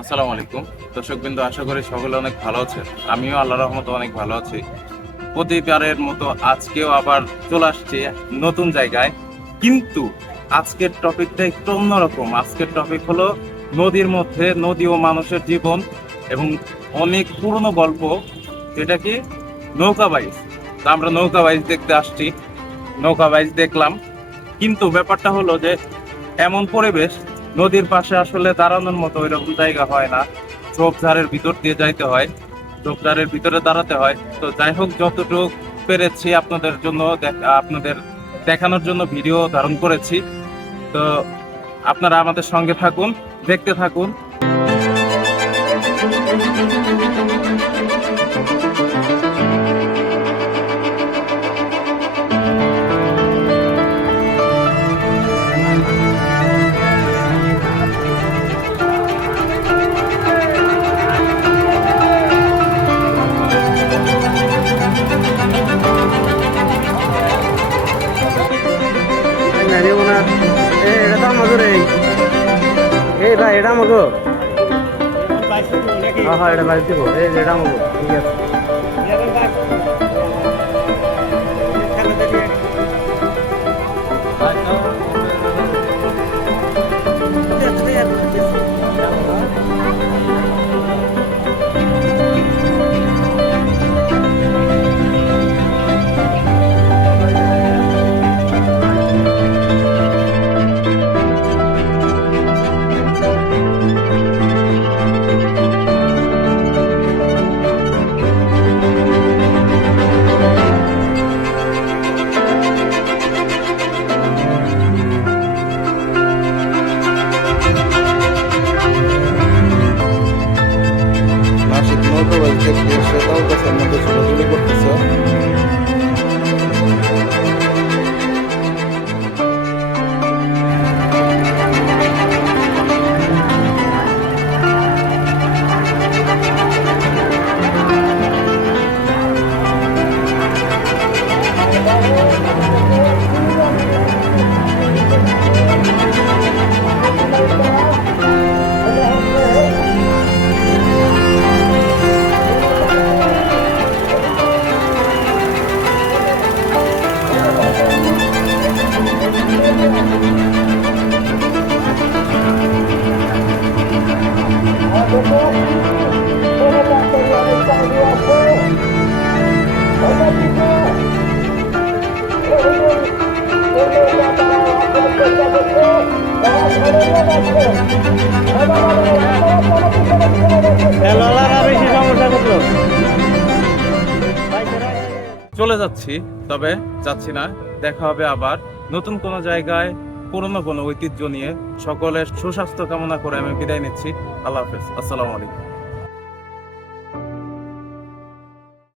আসসালামু আলাইকুম দর্শকবৃন্দ, আশা করি সকলে অনেক ভালো আছে। আমিও আল্লাহর রহমতে অনেক ভালো আছি। প্রতিবারের মতো আজকেও আবার চলে আসছি নতুন জায়গায়, কিন্তু আজকের টপিকটা একটু অন্যরকম। আজকের টপিক হলো নদীর মধ্যে নদী ও মানুষের জীবন এবং অনেক পুরনো গল্প, যেটা কি নৌকা বাইচ। তা আমরা নৌকা বাইচ দেখতে আসছি, নৌকা বাইচ দেখলাম, কিন্তু ব্যাপারটা হলো যে এমন পরিবেশ, নদীর পাশে আসলে দাঁড়ানোর মতো ওইরকম জায়গা হয় না, ঝোপঝাড়ের ভিতর দিয়ে যাইতে হয়, ঝোপঝাড়ের ভিতরে দাঁড়াতে হয়। তো যাই হোক, যতটুকু পেরেছি আপনাদের জন্য আপনাদের দেখানোর জন্য ভিডিও ধারণ করেছি। তো আপনারা আমাদের সঙ্গে থাকুন, দেখতে থাকুন। ভাই এটা আমাকে হ্যাঁ এটা বাইক দিব, এটা আমাকে ঠিক আছে। সেটাও গাছের মধ্যে ছোটাছুটি করতেছে। চলে যাচ্ছি, তবে যাচ্ছি না। দেখা হবে আবার নতুন কোনো জায়গায়, পুরনো কোনো ঐতিহ্য নিয়ে। সকলের সুস্বাস্থ্য কামনা করে আমি বিদায় নিচ্ছি। আল্লাহ হাফেজ, আসসালামু আলাইকুম।